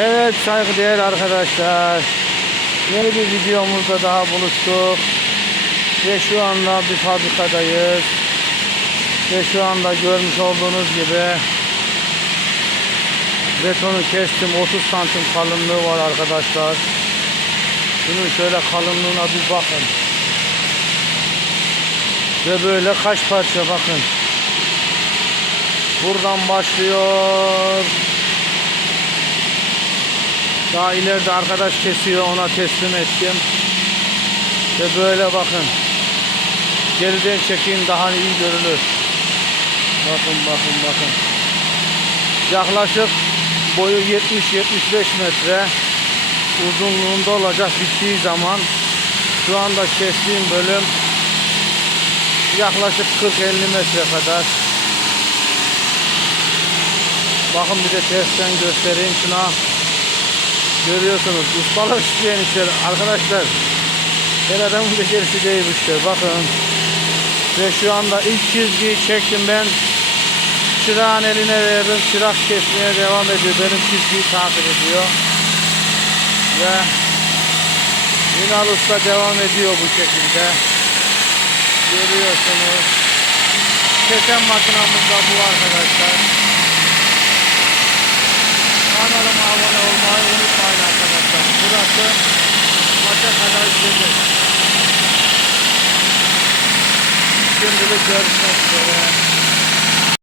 Evet saygıdeğer arkadaşlar. Yeni bir videomuzda daha buluştuk. Ve şu anda bir fabrikadayız. Ve şu anda görmüş olduğunuz gibi betonu kestim. 30 santim kalınlığı var arkadaşlar. Bunun şöyle kalınlığına bir bakın. Ve böyle kaç parça bakın. Buradan başlıyor. Daha ileride arkadaş kesiyor ona teslim ettim. Ve böyle bakın. Geriden çekeyim daha iyi görülür. Bakın bakın bakın. Yaklaşık boyu 70-75 metre uzunluğunda olacak bittiği zaman şu anda kestiğim bölüm yaklaşık 40-50 metre kadar. Bakın bir de tersten göstereyim şuna. Görüyorsunuz ustalık isteyen işler arkadaşlar. El adamın becerisi değil bu bakın. Ve şu anda ilk çizgiyi çektim ben. Çırağın eline verdim. Çırak kesmeye devam ediyor. Benim çizgiyi takip ediyor. Ve Ünal Usta devam ediyor bu şekilde. Görüyorsunuz. Kesen makinamız da bu arkadaşlar. Kadar izleyecek. Şimdilik görüşmek üzere.